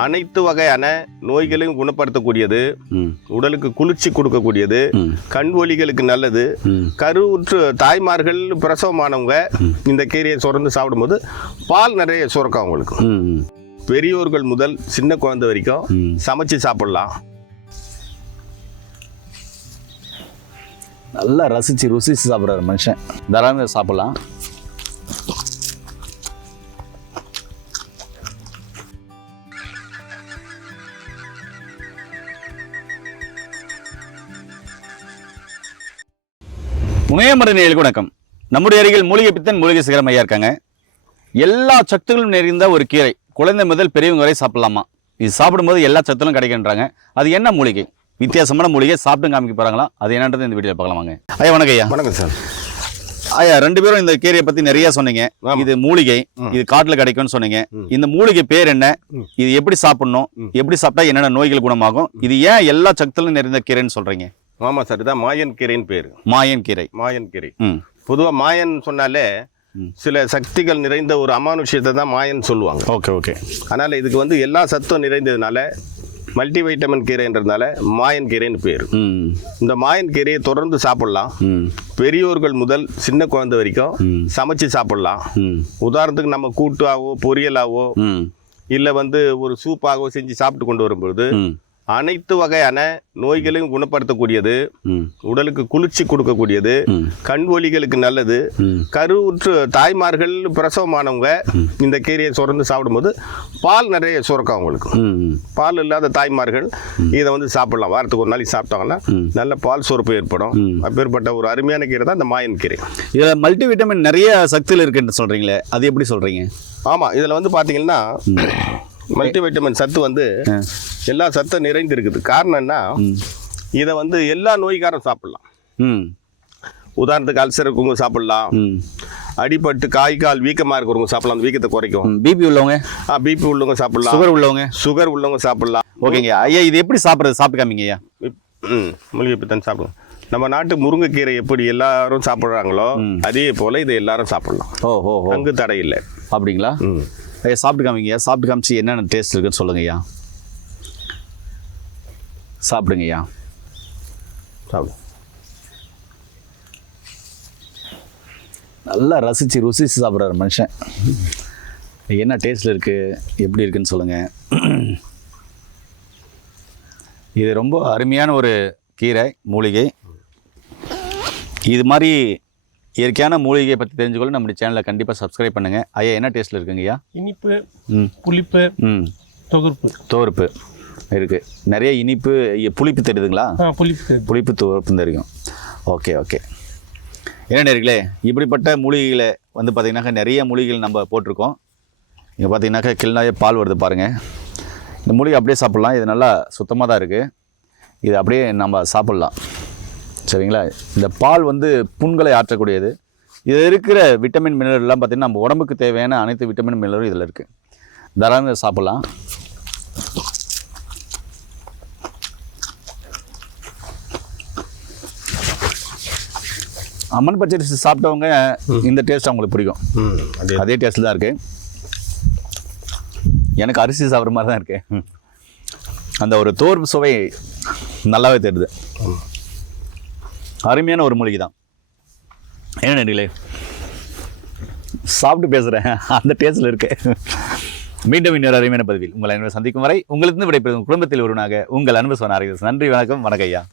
அனைத்து வகையான நோய்களையும் குணப்படுத்தக்கூடியது, உடலுக்கு குளிர்ச்சி கொடுக்கக்கூடியது, கண் ஒலிகளுக்கு நல்லது. கருவுற்று தாய்மார்கள் பிரசவமானவங்க இந்த கீரையை சுரந்து சாப்பிடும்போது பால் நிறைய சுரக்கும் அவங்களுக்கு. பெரியோர்கள் முதல் சின்ன குழந்தை வரைக்கும் சமைச்சு சாப்பிடலாம். நல்லா ருசிச்சு சாப்பிட்றாரு மனுஷன். தாராளமாக சாப்பிடலாம். முனையமர நேயர்களுக்கு வணக்கம். நம்முடைய அருகில் மூலிகை பித்தன் மூலிகை சிகரம் ஐயா இருக்காங்க. எல்லா சத்துகளும் நிறைந்த ஒரு கீரை, குழந்தை முதல் பெரியவங்க வரை சாப்பிடலாமா? இது சாப்பிடும்போது எல்லா சத்துகளும் கிடைக்கின்றாங்க. அது என்ன மூலிகை? வித்தியாசமான மூலிகை சாப்பிட்டு காமிக்க போறாங்களா? அது என்னன்றது இந்த வீடியோவில் பார்க்கலாமாங்க. ஐயா வணக்கம். ஐயா வணக்கம் சார். ஐயா, ரெண்டு பேரும் இந்த கீரையை பத்தி நிறைய சொன்னீங்க. இது மூலிகை, இது காட்டுல கிடைக்கும்னு சொன்னீங்க. இந்த மூலிகை பேர் என்ன? இது எப்படி சாப்பிடணும்? எப்படி சாப்பிட்டா என்னென்ன நோய்கள் குணமாகும்? இது ஏன் எல்லா சத்துகளும் நிறைந்த கீரைன்னு சொல்றீங்க? ஆமாம் சார், இதுதான் மாயன் கீரைன்னு பேர். மாயன் கீரை. மாயன் கீரை பொதுவாக மாயன் சொன்னாலே சில சக்திகள் நிறைந்த ஒரு அமானுஷ்யத்தை தான் மாயன் சொல்லுவாங்க. ஓகே. அதனால் இதுக்கு வந்து எல்லா சத்தும் நிறைந்ததுனால மல்டி வைட்டமின் கீரைன்றதுனால மாயன் கீரைன்னு பேர். இந்த மாயன் கீரையை தொடர்ந்து சாப்பிடலாம். பெரியோர்கள் முதல் சின்ன குழந்தை வரைக்கும் சமைச்சு சாப்பிடலாம். உதாரணத்துக்கு நம்ம கூட்டாவோ பொரியலாவோ இல்லை வந்து ஒரு சூப்பாகவோ செஞ்சு சாப்பிட்டு கொண்டு வரும்பொழுது அனைத்து வகையான நோய்களையும் குணப்படுத்தக்கூடியது, உடலுக்கு குளிர்ச்சி கொடுக்கக்கூடியது, கண் ஒலிகளுக்கு நல்லது. கருவுற்று தாய்மார்கள் பிரசவமானவங்க இந்த கீரையை சுரந்து சாப்பிடும்போது பால் நிறைய சுரக்கும் அவங்களுக்கு. பால் இல்லாத தாய்மார்கள் இதை வந்து சாப்பிடலாம். வாரத்துக்கு ஒரு நாளைக்கு சாப்பிட்டாங்கன்னா நல்ல பால் சுரப்பு ஏற்படும். அப்பேற்பட்ட ஒரு அருமையான கீரை தான் இந்த மாயன் கீரை. இதில் மல்டி விட்டமின் நிறைய சக்தியில் இருக்குன்னு சொல்றீங்களே, அது எப்படி சொல்றீங்க? ஆமாம், இதில் வந்து பார்த்தீங்கன்னா மல்டி வைட்டமின் சத்து வந்து எல்லா சத்தும் நிறைந்து இருக்குது. காரணம்னா இதை வந்து எல்லா நோய்காரும் சாப்பிடலாம். உதாரணத்துக்கு அல்சர் இருக்கவங்க சாப்பிடலாம். அடிபட்டு கால் வீக்கமாக இருக்கிறவங்க சாப்பிடலாம், அந்த வீக்கத்தை குறைக்கும். பிபி உள்ளவங்க பிபி உள்ளவங்க சாப்பிடலாம். சுகர் உள்ளவங்க சாப்பிடலாம். ஓகேங்க ஐயா, இது எப்படி சாப்பிட்றது? சாப்பிட்டு காமிங்க ஐயா. மூலிகை பித்தன் சாப்பிடுவோம். நம்ம நாட்டு முருங்கைக்கீரை எப்படி எல்லாரும் சாப்பிட்றாங்களோ அதே போல் இதை எல்லாரும் சாப்பிடலாம். அங்கு தடை இல்லை. அப்படிங்களா? ஐயா சாப்பிட்டு காமிங்கய்யா. சாப்பிட்டு காமிச்சு என்னென்ன டேஸ்ட் இருக்குன்னு சொல்லுங்க ஐயா. சாப்பிடுங்க ஐயா. சாப்பிடு. நல்லா ருசிச்சு சாப்பிட்றாரு மனுஷன். என்ன டேஸ்ட்டில் இருக்குது, எப்படி இருக்குன்னு சொல்லுங்கள். இது ரொம்ப அருமையான ஒரு கீரை மூலிகை. இது மாதிரி இயற்கையான மூலிகையை பற்றி தெரிஞ்சுக்கொள்ள நம்முடைய சேனலை கண்டிப்பாக சப்ஸ்கிரைப் பண்ணுங்கள். ஐயா என்ன டேஸ்ட்டில் இருக்குங்க ஐயா? இனிப்பு, புளிப்பு, துவர்ப்பு இருக்குது. நிறைய இனிப்பு, புளிப்பு தெரியுதுங்களா? புளிப்பு துவர்ப்பு தெரியும். ஓகே. என்ன நேர்களே, இப்படிப்பட்ட மூலிகைகளை வந்து பார்த்திங்கனாக்கா நிறைய மூலிகைகள் நம்ம போட்டிருக்கோம். இங்கே பார்த்திங்கனாக்கா கிள்னாயே பால் வருது பாருங்கள். இந்த மூலிகை அப்படியே சாப்பிட்லாம். இது நல்லா சுத்தமாக தான் இருக்குது. இது அப்படியே நம்ம சாப்பிட்லாம். சரிங்களா? இந்த பால் வந்து புண்களை ஆற்றக்கூடியது. இதில் இருக்கிற விட்டமின் மினரல்லாம் பார்த்திங்கன்னா நம்ம உடம்புக்கு தேவையான அனைத்து விட்டமின் மினரலும் இதில் இருக்குது. தாராளமாக சாப்பிட்லாம். அம்மன் பச்சரிசி சாப்பிட்டவங்க இந்த டேஸ்ட் அவங்களுக்கு பிடிக்கும். அதே டேஸ்ட்டில் தான் இருக்குது. எனக்கு அரிசி சாப்பிட்ற மாதிரி தான் இருக்குது. அந்த ஒரு தோர்ப்பு சுவை நல்லாவே தெரியுது. அருமையான ஒரு மூலிகை தான். என்ன நேர்களே, சாப்பிட்டு பேசுகிறேன், அந்த டேஸ்ட்டில் இருக்கு. மீண்டும் இன்னொரு அருமையான பதிவில் உங்களை சந்திக்கும் வரை உங்களுக்கு விடைபெறும் குடும்பத்தில் ஒருவனாக உங்கள் அன்பு சொன்னார்கள். நன்றி, வணக்கம். வணக்கம் ஐயா.